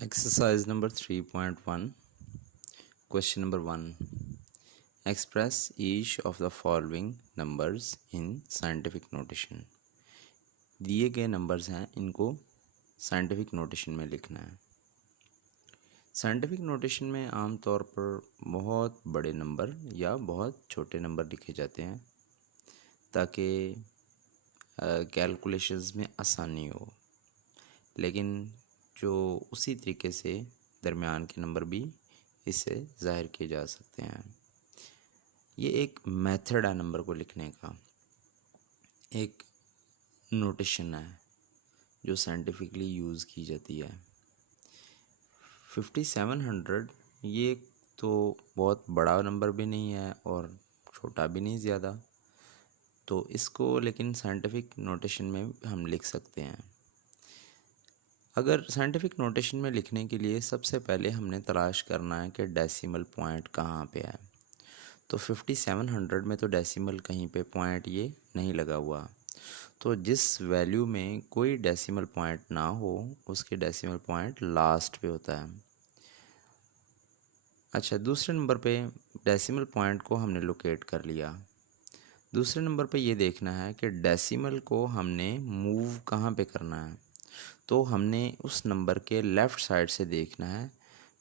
Exercise number 3.1. Question number 1. Express each of the following numbers in scientific notation. दिए गए numbers हैं, इनको scientific notation में लिखना है। साइंटिफिक नोटेशन में आमतौर पर बहुत बड़े नंबर या बहुत छोटे नंबर लिखे जाते हैं ताकि कैलकुलेशंस में आसानी हो, लेकिन जो उसी तरीके से दरमियान के नंबर भी इससे ज़ाहिर किए जा सकते हैं। ये एक मेथड है नंबर को लिखने का, एक नोटेशन है जो साइंटिफिकली यूज़ की जाती है। 5700 ये तो बहुत बड़ा नंबर भी नहीं है और छोटा भी नहीं ज़्यादा, तो इसको लेकिन साइंटिफिक नोटेशन में हम लिख सकते हैं। अगर साइंटिफिक नोटेशन में लिखने के लिए सबसे पहले हमने तलाश करना है कि डेसिमल पॉइंट कहाँ पे है। तो 5700 में तो डेसिमल कहीं पे पॉइंट ये नहीं लगा हुआ, तो जिस वैल्यू में कोई डेसिमल पॉइंट ना हो उसके डेसिमल पॉइंट लास्ट पे होता है। अच्छा, दूसरे नंबर पे डेसिमल पॉइंट को हमने लोकेट कर लिया। दूसरे नंबर पे ये देखना है कि डेसिमल को हमने मूव कहाँ पे करना है। तो हमने उस नंबर के लेफ़्ट साइड से देखना है।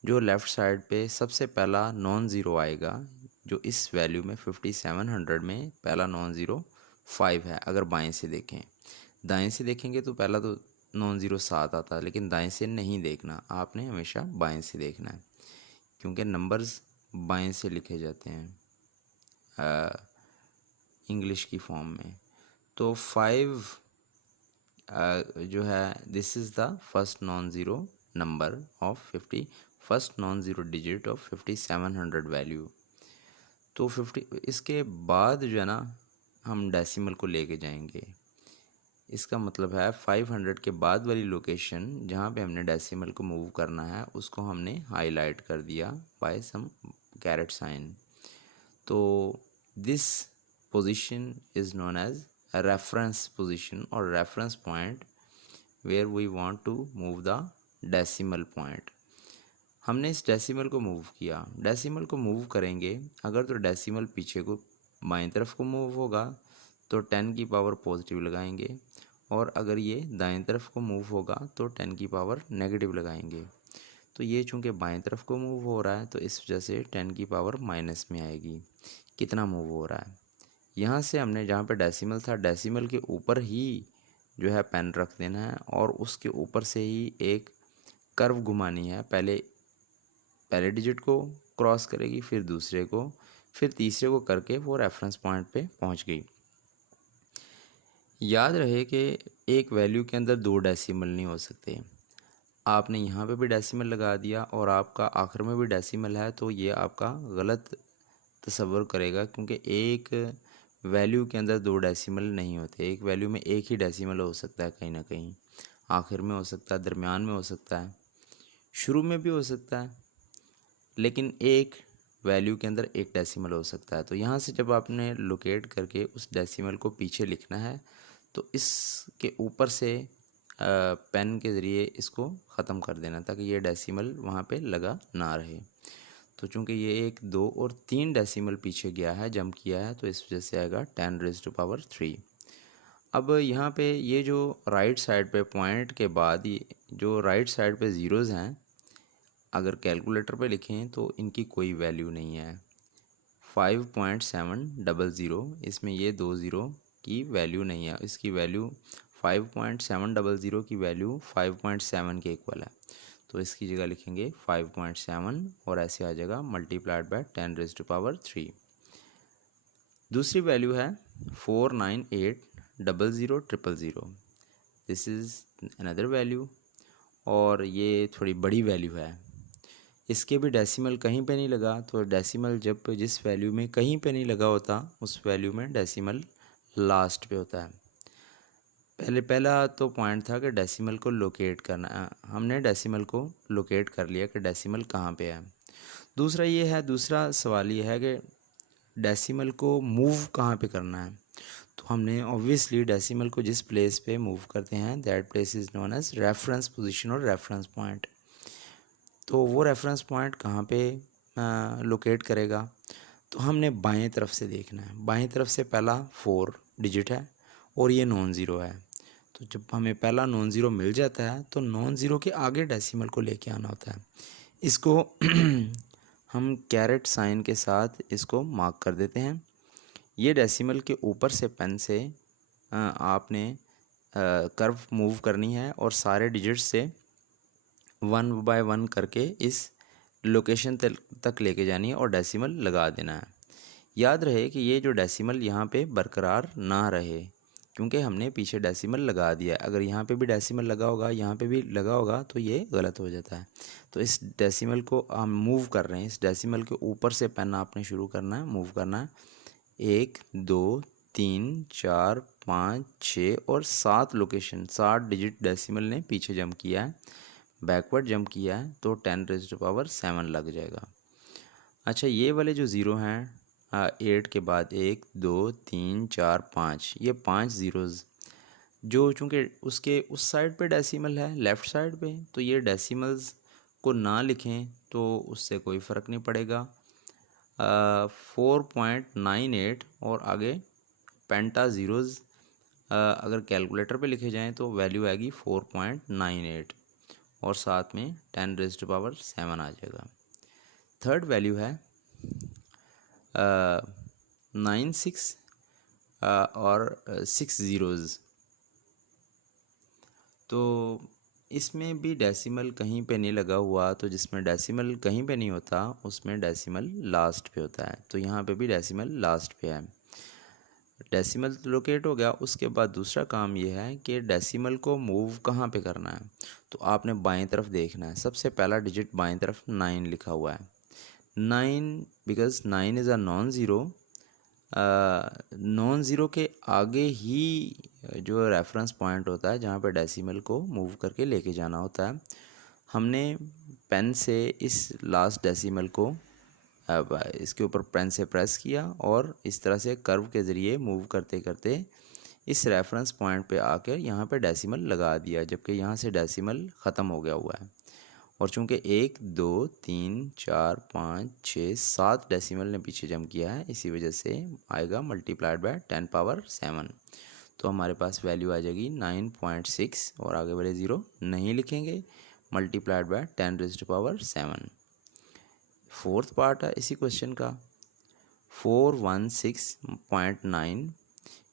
जो लेफ़्ट साइड पे सबसे पहला नॉन ज़ीरो आएगा, जो इस वैल्यू में 5700 में पहला नॉन ज़ीरो 5 है। अगर बाएं से देखें, दाएं से देखेंगे तो पहला तो नॉन ज़ीरो 7 आता है, लेकिन दाएं से नहीं देखना, आपने हमेशा बाएं से देखना है क्योंकि नंबर्स बाएं से लिखे जाते हैं इंग्लिश की फॉर्म में। तो 5 जो है, this is the first non zero number of first non zero digit of 5700 value. तो 50 इसके बाद जो है ना, हम डेसिमल को लेके जाएंगे। इसका मतलब है 500 के बाद वाली लोकेशन जहाँ पे हमने डेसिमल को मूव करना है उसको हमने हाईलाइट कर दिया बाय सम कैरेट साइन। तो this position is known as reference position और reference point where we want to move the decimal point. हमने इस डेसिमल को मूव किया। डेसिमल को मूव करेंगे, अगर तो डेसिमल पीछे को बाएं तरफ को मूव होगा तो 10 की पावर पॉजिटिव लगाएंगे, और अगर ये दाएं तरफ को मूव होगा तो 10 की पावर नेगेटिव लगाएंगे। तो ये चूँकि बाएं तरफ को मूव हो रहा है तो इस वजह से 10 की पावर माइनस में आएगी। कितना मूव हो रहा है, यहाँ से हमने जहाँ पे डेसिमल था, डेसिमल के ऊपर ही जो है पेन रख देना है और उसके ऊपर से ही एक कर्व घुमानी है। पहले डिजिट को क्रॉस करेगी, फिर दूसरे को, फिर तीसरे को करके वो रेफरेंस पॉइंट पे पहुंच गई। याद रहे कि एक वैल्यू के अंदर दो डेसिमल नहीं हो सकते। आपने यहाँ पे भी डेसिमल लगा दिया और आपका आखिर में भी डेसिमल है, तो ये आपका गलत तसव्वुर करेगा, क्योंकि एक वैल्यू के अंदर दो डेसिमल नहीं होते। एक वैल्यू में एक ही डेसिमल हो सकता है, कहीं ना कहीं आखिर में हो सकता है, दरमियान में हो सकता है, शुरू में भी हो सकता है, लेकिन एक वैल्यू के अंदर एक डेसिमल हो सकता है। तो यहाँ से जब आपने लोकेट करके उस डेसिमल को पीछे लिखना है तो इसके ऊपर से पेन के ज़रिए इसको ख़त्म कर देना ताकि ये डेसिमल वहाँ पे लगा ना रहे। तो चूँकि ये 1, 2 और 3 डेसिमल पीछे गया है, जंप किया है, तो इस वजह से आएगा 10⁻3। अब यहाँ पे ये जो राइट साइड पे पॉइंट के बाद ये जो राइट साइड पे ज़ीरोज़ हैं, अगर कैलकुलेटर पे लिखें तो इनकी कोई वैल्यू नहीं है। 5.700, इसमें ये 2 ज़ीरो की वैल्यू नहीं है। इसकी वैल्यू 5.700 की वैल्यू 5.7 के इक्वल है, तो इसकी जगह लिखेंगे 5.7 और ऐसे आ जाएगा मल्टीप्लाइड बाय 10⁻3। दूसरी वैल्यू है 498000000। दिस इज़ अनदर वैल्यू और ये थोड़ी बड़ी वैल्यू है। इसके भी डेसिमल कहीं पे नहीं लगा, तो डेसिमल जब जिस वैल्यू में कहीं पे नहीं लगा होता उस वैल्यू में डेसिमल लास्ट पे होता है। पहला तो पॉइंट था कि डेसिमल को लोकेट करना, हमने डेसिमल को लोकेट कर लिया कि डेसिमल कहाँ पे है। दूसरा सवाल ये है कि डेसिमल को मूव कहाँ पे करना है। तो हमने ऑब्वियसली डेसिमल को जिस प्लेस पे मूव करते हैं that place is known as reference position और रेफरेंस पॉइंट। तो वो रेफरेंस पॉइंट कहाँ पे लोकेट करेगा, तो हमने बाएं तरफ से देखना है। बाएं तरफ से पहला 4 डिजिट है और ये नॉन ज़ीरो है। तो जब हमें पहला नॉन ज़ीरो मिल जाता है तो नॉन ज़ीरो के आगे डेसिमल को लेके आना होता है। इसको हम कैरेट साइन के साथ इसको मार्क कर देते हैं। ये डेसिमल के ऊपर से पेन से आपने कर्व मूव करनी है और सारे डिजिट्स से 1 बाय 1 करके इस लोकेशन तक लेके जानी है और डेसिमल लगा देना है। याद रहे कि ये जो डेसिमल यहाँ पे बरकरार ना रहे, क्योंकि हमने पीछे डेसिमल लगा दिया है। अगर यहाँ पे भी डेसिमल लगा होगा, यहाँ पे भी लगा होगा, तो ये गलत हो जाता है। तो इस डेसिमल को हम मूव कर रहे हैं, इस डेसिमल के ऊपर से पेन आपने शुरू करना है, मूव करना है। 1 2 3 4 5 6 और 7 लोकेशन, 7 डिजिट डेसिमल ने पीछे जंप किया है, बैकवर्ड जंप किया है, तो 10⁻7 लग जाएगा। अच्छा, ये वाले जो ज़ीरो हैं 8 के बाद 1 2 3 4 5, ये 5 ज़ीरोज़ जो चूँकि उसके उस साइड पे डेसिमल है, लेफ़्ट साइड पे, तो ये डेसिमल्स को ना लिखें तो उससे कोई फ़र्क नहीं पड़ेगा। 4.98 और आगे पेंटा ज़ीरोज़ अगर कैलकुलेटर पे लिखे जाएं तो वैल्यू आएगी 4.98 और साथ में 10⁻7 आ जाएगा। थर्ड वैल्यू है 9 6 और 6 ज़ीरोज़। तो इसमें भी डेसिमल कहीं पे नहीं लगा हुआ, तो जिसमें डेसिमल कहीं पे नहीं होता उसमें डेसिमल लास्ट पे होता है। तो यहाँ पे भी डेसिमल लास्ट पे है। डेसिमल लोकेट हो गया। उसके बाद दूसरा काम ये है कि डेसिमल को मूव कहाँ पे करना है। तो आपने बाएं तरफ देखना है। सबसे पहला डिजिट बाएं तरफ 9 लिखा हुआ है। 9 because 9 is a non zero. Non zero के आगे ही जो रेफरेंस पॉइंट होता है जहाँ पे डेसिमल को मूव करके लेके जाना होता है। हमने पेन से इस लास्ट डेसिमल को इसके ऊपर पेन से प्रेस किया और इस तरह से कर्व के ज़रिए मूव करते करते इस रेफरेंस पॉइंट पे आकर यहाँ पे डेसिमल लगा दिया, जबकि यहाँ से डेसिमल ख़त्म हो गया हुआ है। और चूँकि 1 2 3 4 5 6 7 डेसिमल ने पीछे जंप किया है, इसी वजह से आएगा मल्टीप्लाइड बाय 10⁻7। तो हमारे पास वैल्यू आ जाएगी 9.6 और आगे वाले ज़ीरो नहीं लिखेंगे, मल्टीप्लाइड बाय 10⁻7। फोर्थ पार्ट है इसी क्वेश्चन का 416.9।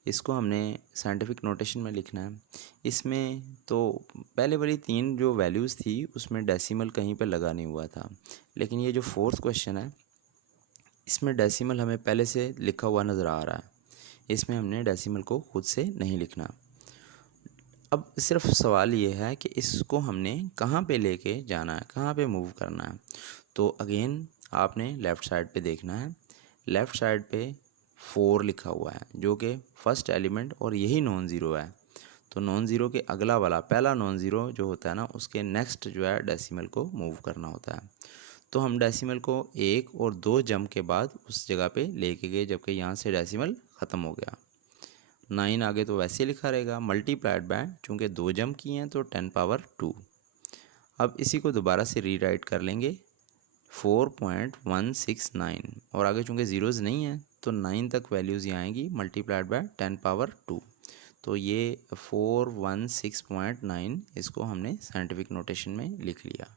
इसको हमने साइंटिफिक नोटेशन में लिखना है। इसमें तो पहले वाली 3 जो वैल्यूज़ थी उसमें डेसिमल कहीं पे लगा नहीं हुआ था, लेकिन ये जो फोर्थ क्वेश्चन है इसमें डेसिमल हमें पहले से लिखा हुआ नज़र आ रहा है। इसमें हमने डेसिमल को खुद से नहीं लिखना। अब सिर्फ सवाल ये है कि इसको हमने कहाँ पे लेके जाना है, कहाँ पे मूव करना है। तो अगेन आपने लेफ़्ट साइड पे देखना है। लेफ़्ट साइड पे 4 लिखा हुआ है जो कि फर्स्ट एलिमेंट और यही नॉन ज़ीरो है। तो नॉन ज़ीरो के अगला वाला पहला नॉन ज़ीरो जो होता है ना, उसके नेक्स्ट जो है डेसिमल को मूव करना होता है। तो हम डेसिमल को 1 और 2 जंप के बाद उस जगह पे लेके गए, जबकि यहाँ से डेसिमल ख़त्म हो गया। 9 आगे तो वैसे लिखा रहेगा, मल्टीप्लाइड बाय चूँकि 2 जंप किए हैं तो 10⁻2। अब इसी को दोबारा से रीराइट कर लेंगे 4.169 और आगे चूँकि ज़ीरोज़ नहीं है तो 9 तक वैल्यूज़ यहाँ आएंगी मल्टीप्लाइड बाय 10⁻2। तो ये 416.9 इसको हमने साइंटिफिक नोटेशन में लिख लिया।